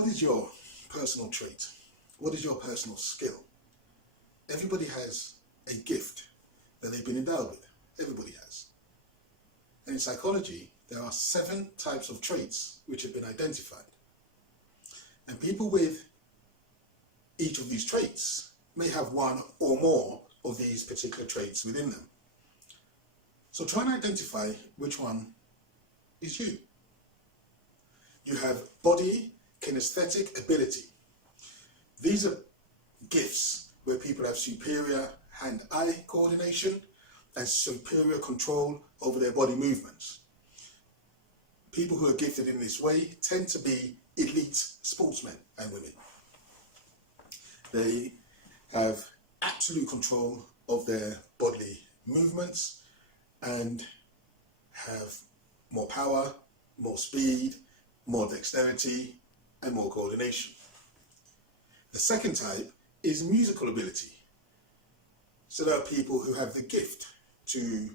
What is your personal trait? What is your personal skill? Everybody has a gift that they've been endowed with. Everybody has. And in psychology, there are 7 types of traits which have been identified. And people with each of these traits may have one or more of these particular traits within them. So try and identify which one is you. You have body kinesthetic ability. These are gifts where people have superior hand-eye coordination and superior control over their body movements. People who are gifted in this way tend to be elite sportsmen and women. They have absolute control of their bodily movements and have more power, more speed, more dexterity, and more coordination. The second type is musical ability. So there are people who have the gift to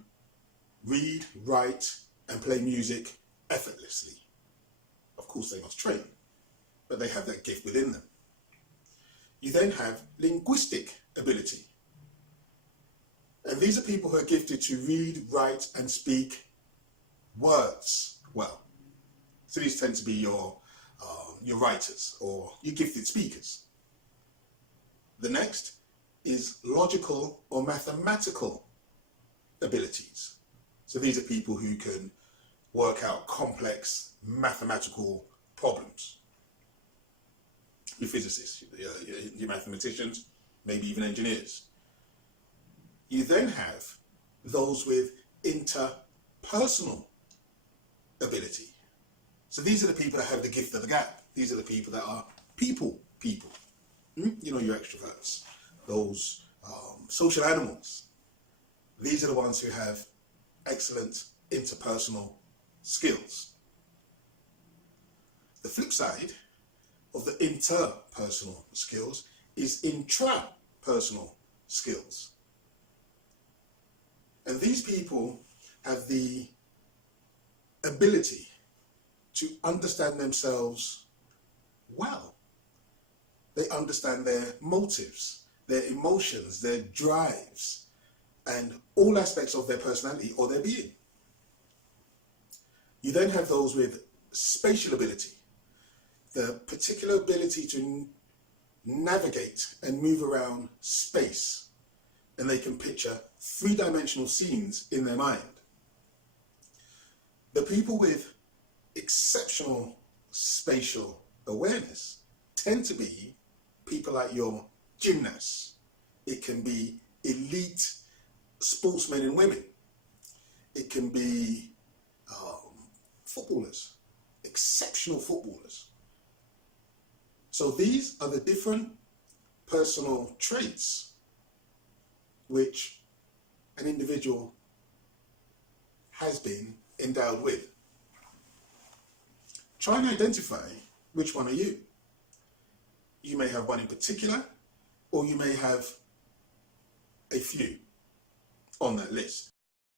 read, write, and play music effortlessly. Of course, they must train, but they have that gift within them. You then have linguistic ability. And these are people who are gifted to read, write, and speak words well. So these tend to be your writers or your gifted speakers. The next is logical or mathematical abilities. So these are people who can work out complex mathematical problems. Your physicists, your mathematicians, maybe even engineers. You then have those with interpersonal ability. So these are the people that have the gift of the gab. These are the people that are people. You know, your extroverts, those social animals. These are the ones who have excellent interpersonal skills. The flip side of the interpersonal skills is intrapersonal skills. And these people have the ability to understand themselves well. They understand their motives, their emotions, their drives, and all aspects of their personality or their being. You then have those with spatial ability, the particular ability to navigate and move around space, and they can picture 3-dimensional scenes in their mind. The people with exceptional spatial awareness tend to be people like your gymnasts. It can be elite sportsmen and women. It can be footballers, exceptional footballers. So these are the different personal traits which an individual has been endowed with. Try and identify which one are you. You may have one in particular, or you may have a few on that list.